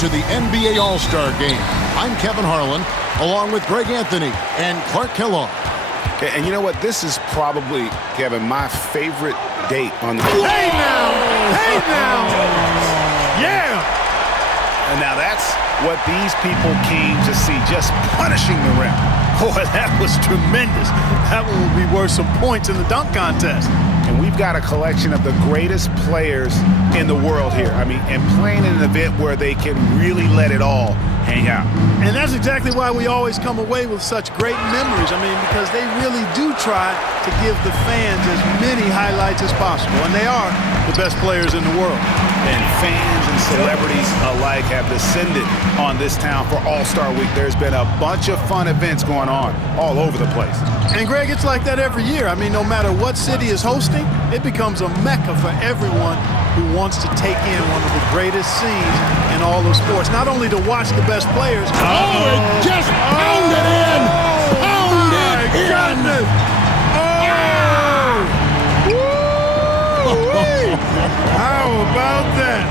to the NBA All-Star Game. I'm Kevin Harlan, along with Greg Anthony and Clark Kellogg. And you know what? This is probably, Kevin, my favorite date on the... Hey now! Hey now! Yeah! And now that's what these people came to see, just punishing the rim. Boy, that was tremendous. That one will be worth some points in the dunk contest. And we've got a collection of the greatest players in the world here. I mean, and playing in an event where they can really let it all hang out. And that's exactly why we always come away with such great memories. I mean, because they really do try to give the fans as many highlights as possible. And they are the best players in the world. And fans and celebrities alike have descended on this town for All-Star Week. There's been a bunch of fun events going on all over the place. And Greg, it's like that every year. I mean, no matter what city is hosting, it becomes a mecca for everyone who wants to take in one of the greatest scenes in all of sports. Not only to watch the best players. Oh, it just pounded in! Pounded in! Goodness! How about that?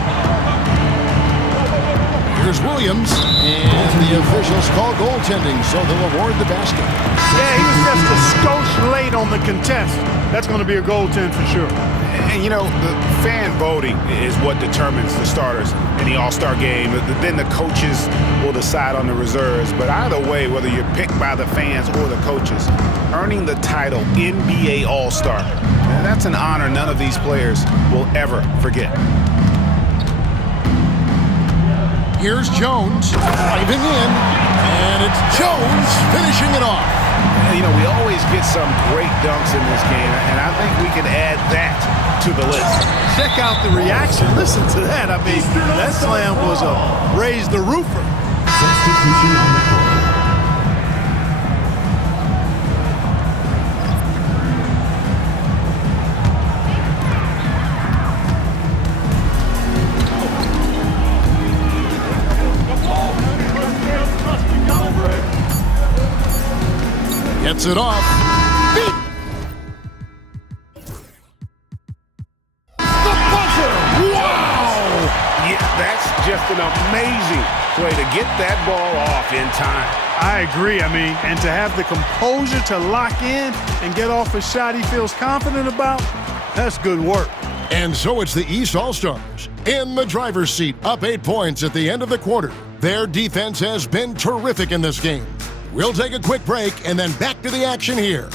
Here's Williams, and the officials call goaltending, so they'll award the basket. Yeah, he was just a skosh late on the contest. That's going to be a goaltend for sure. And, you know, the fan voting is what determines the starters in the All-Star Game. Then the coaches will decide on the reserves. But either way, whether you're picked by the fans or the coaches, earning the title NBA All-Star, that's an honor none of these players will ever forget. Here's Jones driving in, and it's Jones finishing it off. You know, we always get some great dunks in this game, and I think we can add that to the list. Check out the reaction. Listen to that. I mean, that slam was a raise the roofer. Substitution on the court. Gets it off. Beat. The buzzer! Wow! Yeah, that's just an amazing play to get that ball off in time. I agree. I mean, and to have the composure to lock in and get off a shot he feels confident about, that's good work. And so it's the East All-Stars in the driver's seat, up 8 points at the end of the quarter. Their defense has been terrific in this game. We'll take a quick break and then back to the action here.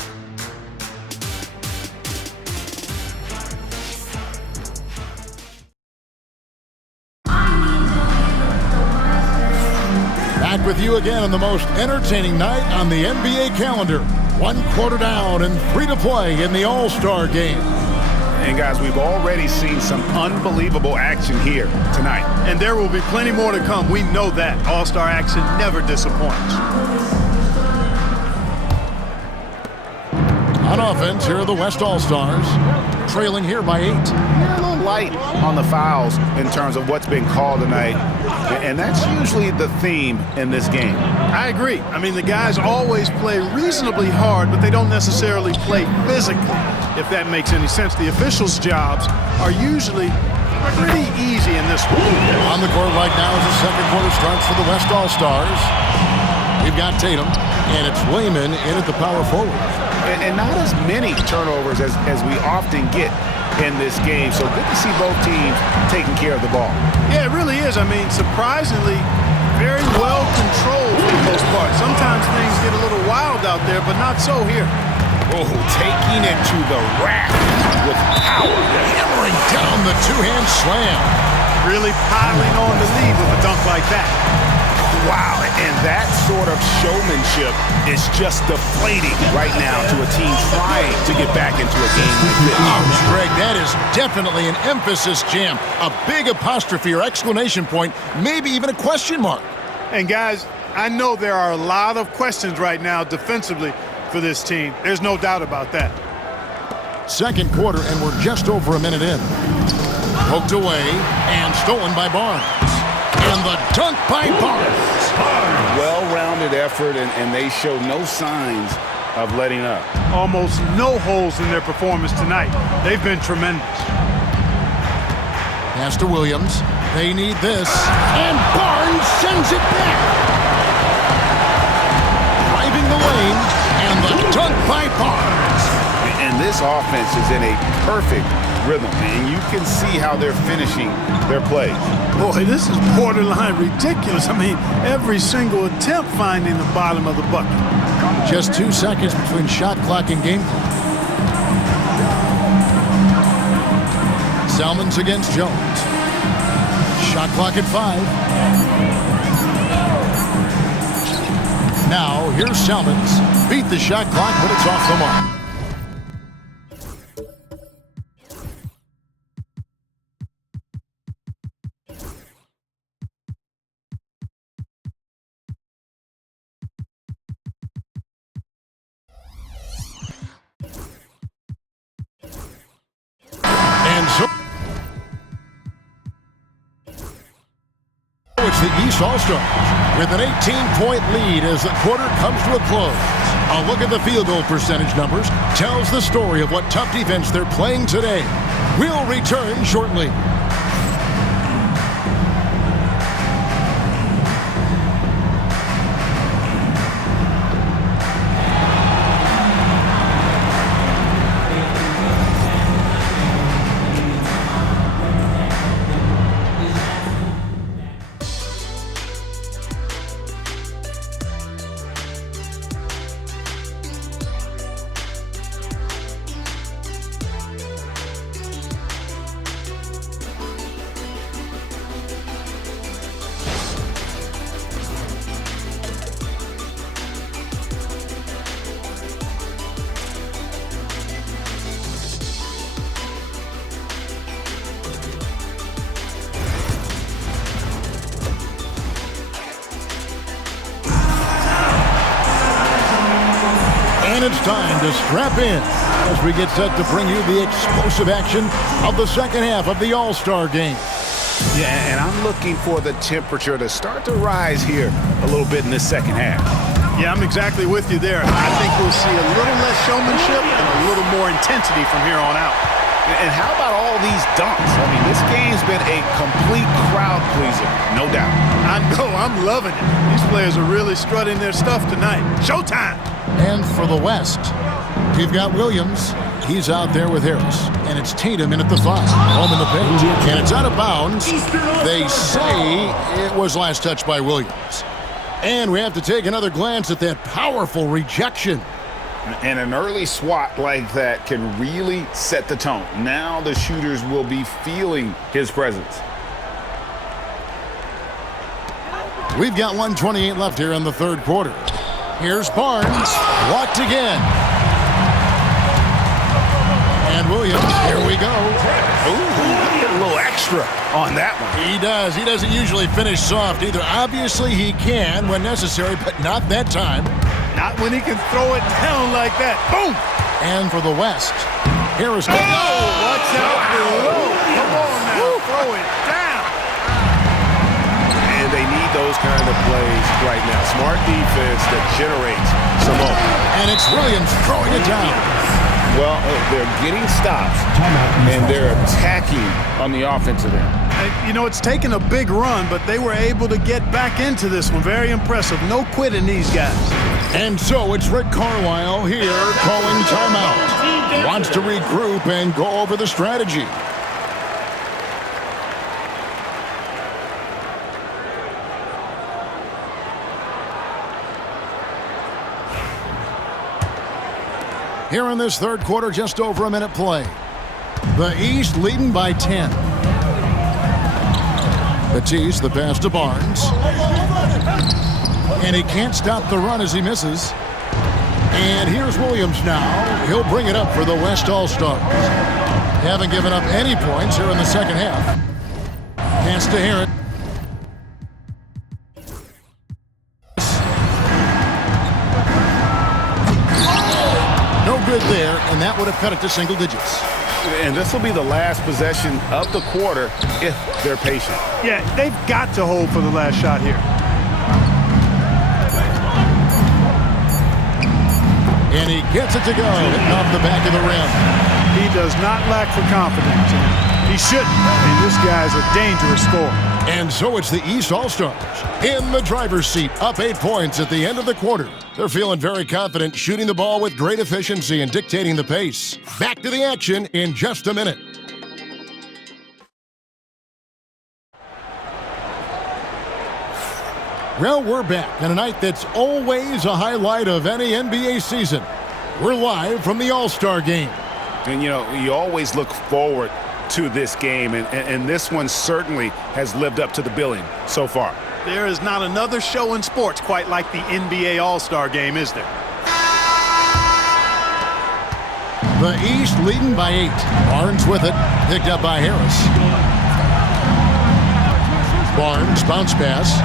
Back with you again on the most entertaining night on the NBA calendar. 1 quarter down and 3 to play in the All-Star Game. And guys, we've already seen some unbelievable action here tonight. And there will be plenty more to come. We know that. All-Star action never disappoints. On offense, here are the West All-Stars, trailing here by 8. You're a little light on the fouls in terms of what's been called tonight, and that's usually the theme in this game. I agree. I mean, the guys always play reasonably hard, but they don't necessarily play physically, if that makes any sense. The officials' jobs are usually pretty easy in this one. On the court right now as the second quarter starts for the West All-Stars. We've got Tatum, and it's Wayman in at the power forward. And not as many turnovers as we often get in this game. So good to see both teams taking care of the ball. Yeah, it really is. I mean, surprisingly, very well controlled for the most part. Sometimes things get a little wild out there, but not so here. Oh, taking it to the rack with power. Hammering down the two-hand slam. Really piling on the lead with a dunk like that. Wow, and that sort of showmanship is just deflating right now to a team trying to get back into a game like this. Greg, that is definitely an emphasis jam. A big apostrophe or exclamation point, maybe even a question mark. And guys, I know there are a lot of questions right now defensively for this team. There's no doubt about that. Second quarter, and we're just over a minute in. Poked away and stolen by Barnes. And the dunk by Barnes. Well-rounded effort, and they show no signs of letting up. Almost no holes in their performance tonight. They've been tremendous. Pass to Williams. They need this. And Barnes this offense is in a perfect rhythm, and you can see how they're finishing their plays. Boy, this is borderline ridiculous. I mean, every single attempt finding the bottom of the bucket. Just 2 seconds between shot clock and game clock. Salmons against Jones. Shot clock at 5. Now, here's Salmons. Beat the shot clock, but it's off the mark. And so it's the East All-Stars with an 18-point lead as the quarter comes to a close. A look at the field goal percentage numbers tells the story of what tough defense they're playing today. We'll return shortly. And it's time to strap in as we get set to bring you the explosive action of the second half of the All-Star game. Yeah, and I'm looking for the temperature to start to rise here a little bit in this second half. Yeah, I'm exactly with you there. I think we'll see a little less showmanship and a little more intensity from here on out. And how about all these dunks? I mean, this game's been a complete crowd pleaser, no doubt. I know, I'm loving it. These players are really strutting their stuff tonight. Showtime! And for the West, we've got Williams. He's out there with Harris. And it's Tatum in at the 5. Home in the paint. And it's out of bounds. They say it was last touched by Williams. And we have to take another glance at that powerful rejection. And an early swat like that can really set the tone. Now the shooters will be feeling his presence. We've got 1:28 left here in the third quarter. Here's Barnes, blocked again. And Williams, here we go. Ooh, get a little extra on that one. He does. He doesn't usually finish soft either. Obviously, he can when necessary, but not that time. Not when he can throw it down like that. Boom! And for the West, Harris. Oh, watch out below. Come on now, throw it down. And they need those kind of plays right now. Smart defense that generates some more. And it's Williams throwing it down. Well, they're getting stops, and they're attacking on the offensive end. You know, it's taken a big run, but they were able to get back into this one. Very impressive. No quitting these guys. And so it's Rick Carlisle here calling timeout. Wants to regroup and go over the strategy. Here in this third quarter, just over a minute play. The East leading by 10. Batiste, the pass to Barnes. And he can't stop the run as he misses. And here's Williams now. He'll bring it up for the West All-Stars. Haven't given up any points here in the second half. Pass to Harris. No good there, and that would have cut it to single digits. And this will be the last possession of the quarter if they're patient. Yeah, they've got to hold for the last shot here. And he gets it to go, hitting off the back of the rim. He does not lack for confidence. He shouldn't. I mean, this guy's a dangerous scorer. And so it's the East All-Stars in the driver's seat, up 8 points at the end of the quarter. They're feeling very confident, shooting the ball with great efficiency and dictating the pace. Back to the action in just a minute. Well, we're back on a night that's always a highlight of any NBA season. We're live from the All-Star game. And, you know, you always look forward to this game, and this one certainly has lived up to the billing so far. There is not another show in sports quite like the NBA All-Star game, is there? The East leading by 8. Barnes with it, picked up by Harris. Barnes, bounce pass.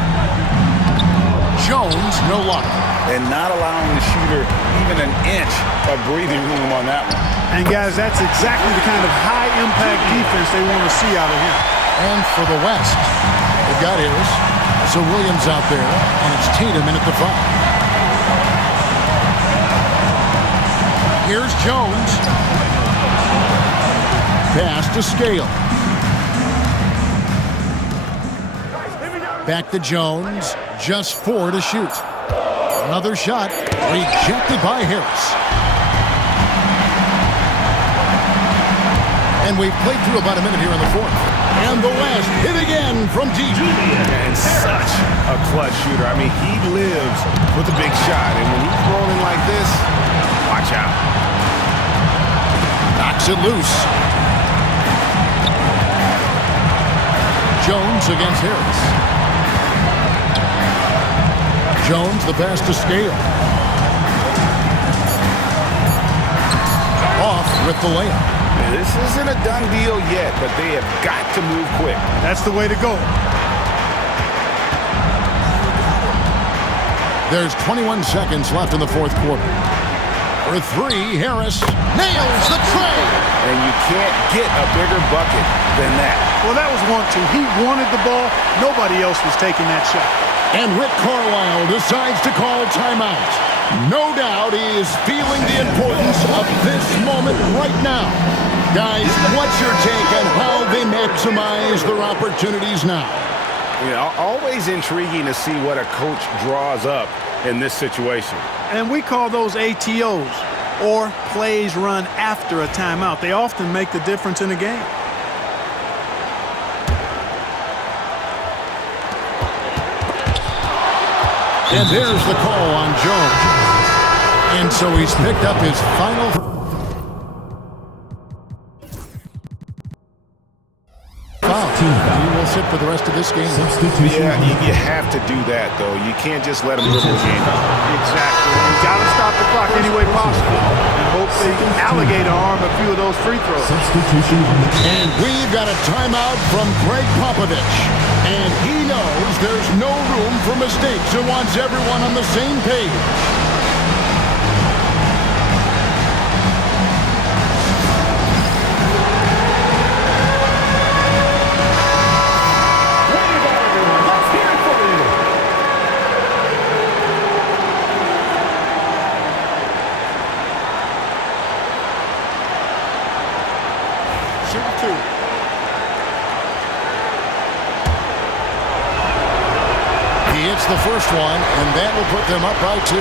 Jones, no luck. And not allowing the shooter even an inch of breathing room on that one. And, guys, that's exactly the kind of high-impact defense they want to see out of him. And for the West, they've got Harris. So Williams out there, and it's Tatum in at the 5. Here's Jones. Pass to Scale. Back to Jones. Just 4 to shoot. Another shot. Rejected by Harris. And we've played through about a minute here in the 4th. And the West hit again from deep. And such a clutch shooter. I mean, he lives with a big shot. And when he's rolling like this, watch out. Knocks it loose. Jones against Harris. Jones, the pass to Scale. Off with the layup. This isn't a done deal yet, but they have got to move quick. That's the way to go. There's 21 seconds left in the 4th quarter. For 3, Harris nails the tray. And you can't get a bigger bucket than that. Well, that was 1-2. He wanted the ball. Nobody else was taking that shot. And Rick Carlisle decides to call timeout. No doubt he is feeling the importance of this moment right now. Guys, what's your take on how they maximize their opportunities now? You know, always intriguing to see what a coach draws up in this situation. And we call those ATOs, or plays run after a timeout. They often make the difference in a game. And there's the call on Jones. And so he's picked up his final. Foul. He will sit for the rest of this game. Substitution. Yeah, you have to do that, though. You can't just let him dribble the game. Exactly. You got to stop the clock any way possible and hope they can alligator arm a few of those free throws. Substitution on the court. And we've got a timeout from Greg Popovich. And he knows there's no room for mistakes and wants everyone on the same page. He hits the first one, and that will put them up by 2.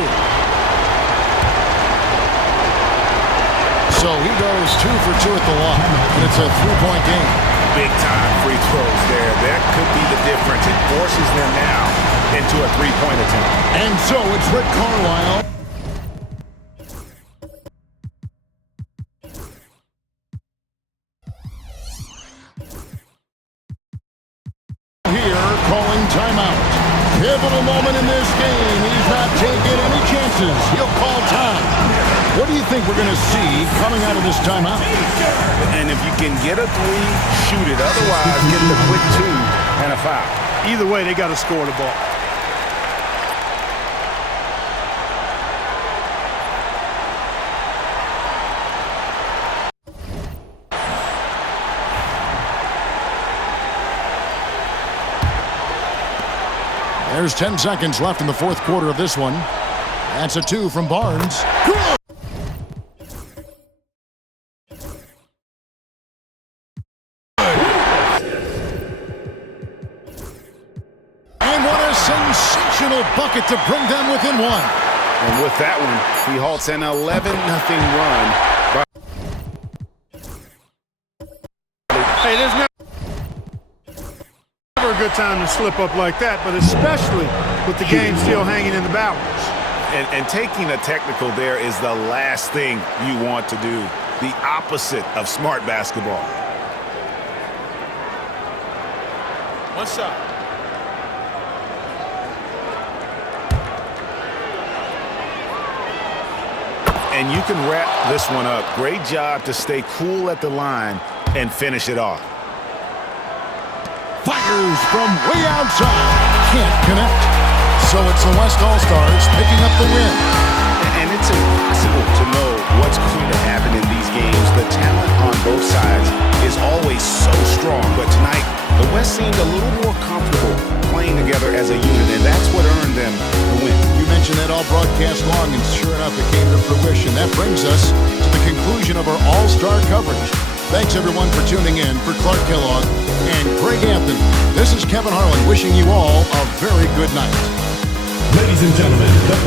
So he goes 2 for 2 at the line, and it's a 3-point game. Big time free throws there. That could be the difference. It forces them now into a 3-point attempt. And so it's Rick Carlisle. Here calling timeout. Pivotal moment in this game. He's not taking any chances. He'll call time. What do you think we're going to see coming out of this timeout? And if you can get a 3, shoot it. Otherwise, get the quick 2 and a foul. Either way, they got to score the ball. There's 10 seconds left in the 4th quarter of this one. That's a 2 from Barnes. Good. sensational bucket to bring them within one. And with that one, he halts an 11-0 run. Hey, there's never a good time to slip up like that, but especially with the game still hanging in the balance. And taking a technical there is the last thing you want to do. The opposite of smart basketball. One shot. And you can wrap this one up. Great job to stay cool at the line and finish it off. Fires from way outside. Can't connect. So it's the West All-Stars picking up the win. And it's impossible to know what's going to happen in these games. The talent on both sides is always so strong. But tonight, the West seemed a little more comfortable playing together as a unit, and that's what earned them the win. You mentioned that all broadcast long, and sure enough, it came to fruition. That brings us to the conclusion of our All-Star coverage. Thanks, everyone, for tuning in. For Clark Kellogg and Greg Anthony, this is Kevin Harlan wishing you all a very good night. Ladies and gentlemen, the